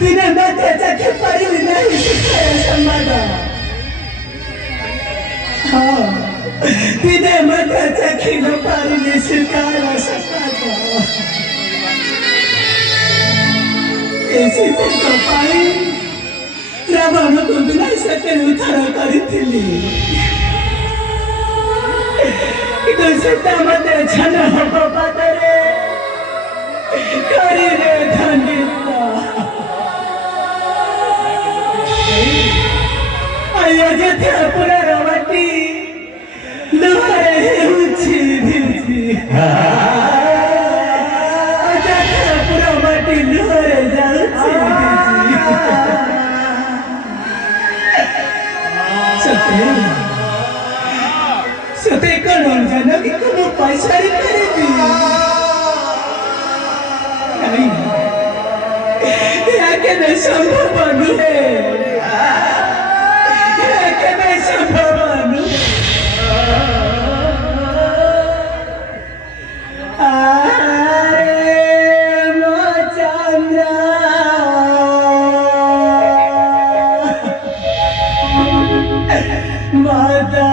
दिने मात्र चाखे पारिली नाही सुखाया संवाद दिने मात्र चाखी न पारिली सुखाया संवाद एसी तेको पाई रावणको विनाशके उद्धार गरिथिली କିନ୍ତୁ ସେଟା ମତେ ଛାନ ହବ ପାଦରେ କରିରେ ଧନିତ ଅଯୋଧ୍ୟା ପୁରର ମାଟି ଲୁହରେ ହେଉଛି ଭିଜି ଅଯୋଧ୍ୟା ପୁର ମାଟି ଲୁହରେ ଯାଉଛି ଭିଜି सते कौन जानकी को पैसा करेगी नहीं याके नहीं संभव नुहे याके नहीं संभव नुहे आरे मो चंद्रा माता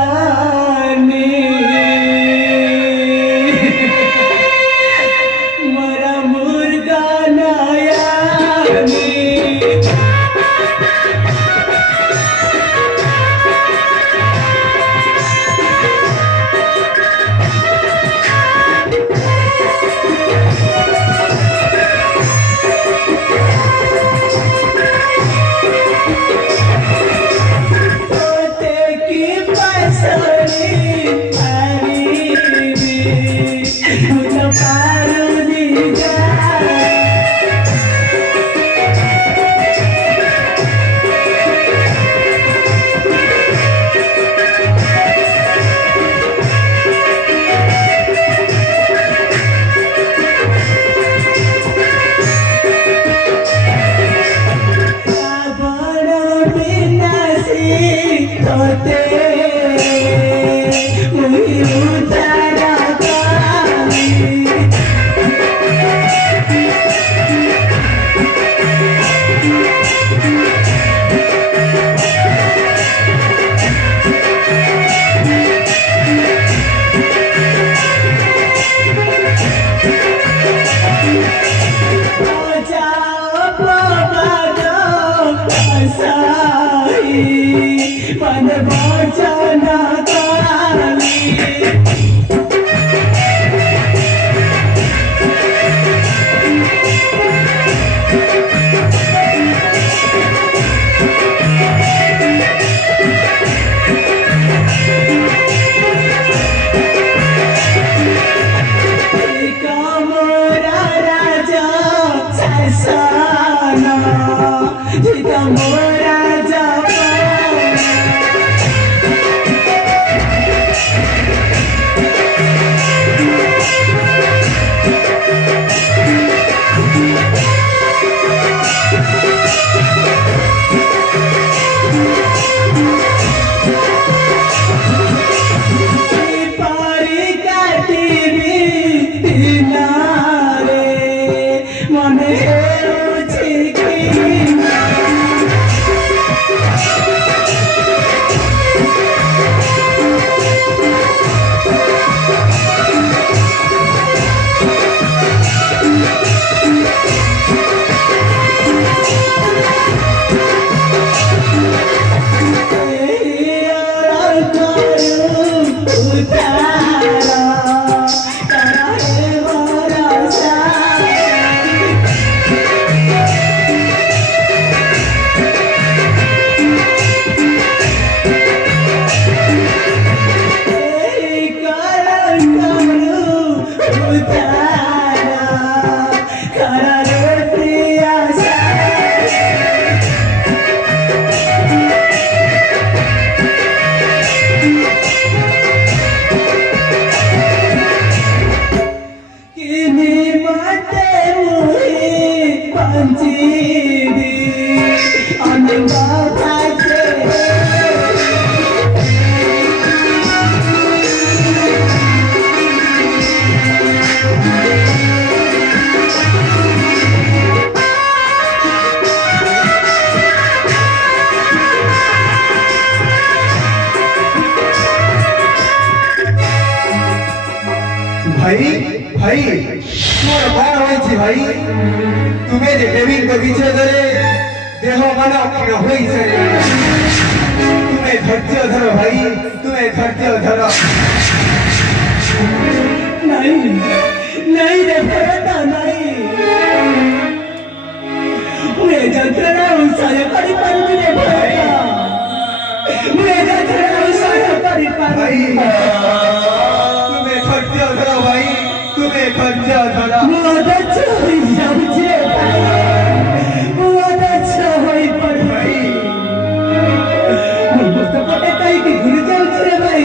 ଭାଇ ଭାଇ ମୋର କଣ ହୋଇଛି ଭାଇ? ତୁମେ ଯେ ଦେବୀଙ୍କ ବିଚ୍ଛେଦରେ ଦେହ ମାନ ଅକ୍ଷୀଣ ହୋଇସାରିଲାଣି। ତୁମେ ଧୈର୍ଯ୍ୟ ଧର ଭାଇ, ତୁମେ ଧୈର୍ଯ୍ୟ ଧର। नहीं नहीं रे भरत नहीं मैं जंत्रणा उसाय करी पारुनी रे भरत मैं जंत्रणा उसाय करी भाई पारुनी तुम्हें धैर्य धर भाई, तुम्हें धैर्य धर। मदद होई जाउछे भाई मदद होई पड़ी भाई मस्त पटे काई की घुरी जाउछे रे भाई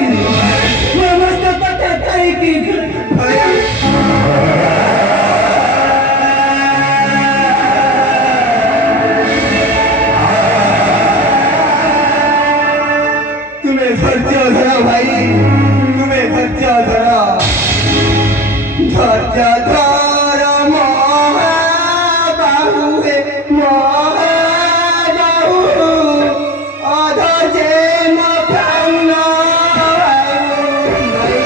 मस्त पटे काई की भाई तुम्हें धैर्य धर भाई, तुम्हें धैर्य धर। धैर्य धर महाबाहु हे महाबाहु अधर्जे न प्राण भाई।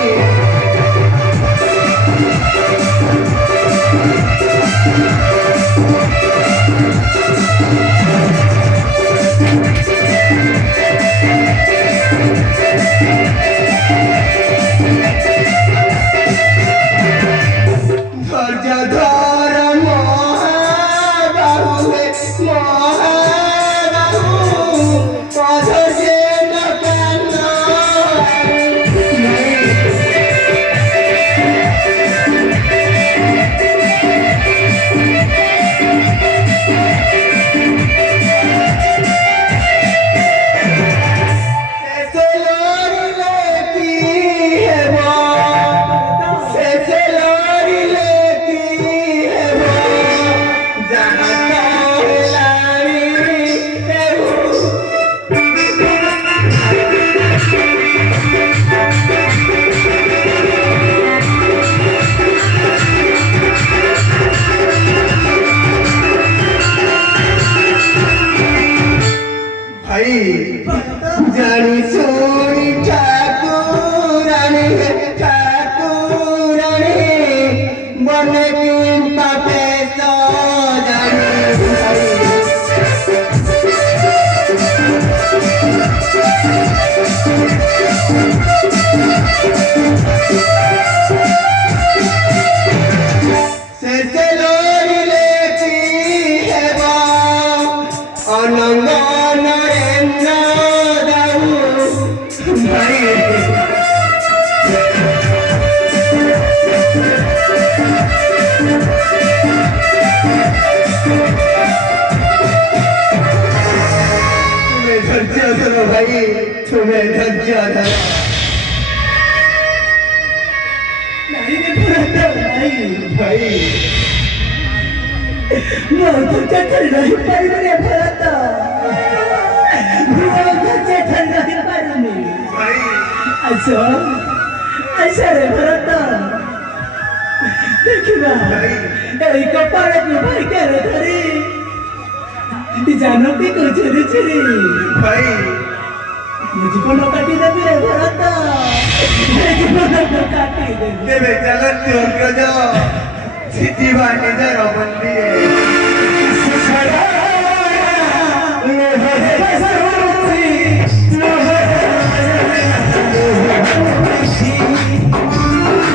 धैर्य धर महाबाहु हे महाबाहु अधर्जे न प्राण भाई जानी सोनी ठाकुरानी ठाकुरानी मन की पापे तो जानी से लोरी लेती है बा अनंग नरेंद्र दाऊ भाई तुम्हें धैर्य धरो भाई, तुम्हें धैर्य धरो। नहीं रे भरत नहीं भाई मैं तुझे ठंड नहीं पारुनी रे भरत मैं तुझे ठंड नहीं पारुनी भाई अच्छा अच्छा रे भरत देखिबा এই কপালে কি ভাই কেরে ধরি জানো কি কইছে রে ছিরি भाई জীবন কাটি দেবে রে ভরত জীবন কাটি দেবে तेरे जगत जो सिद्धि वाणी जरा बंदी है।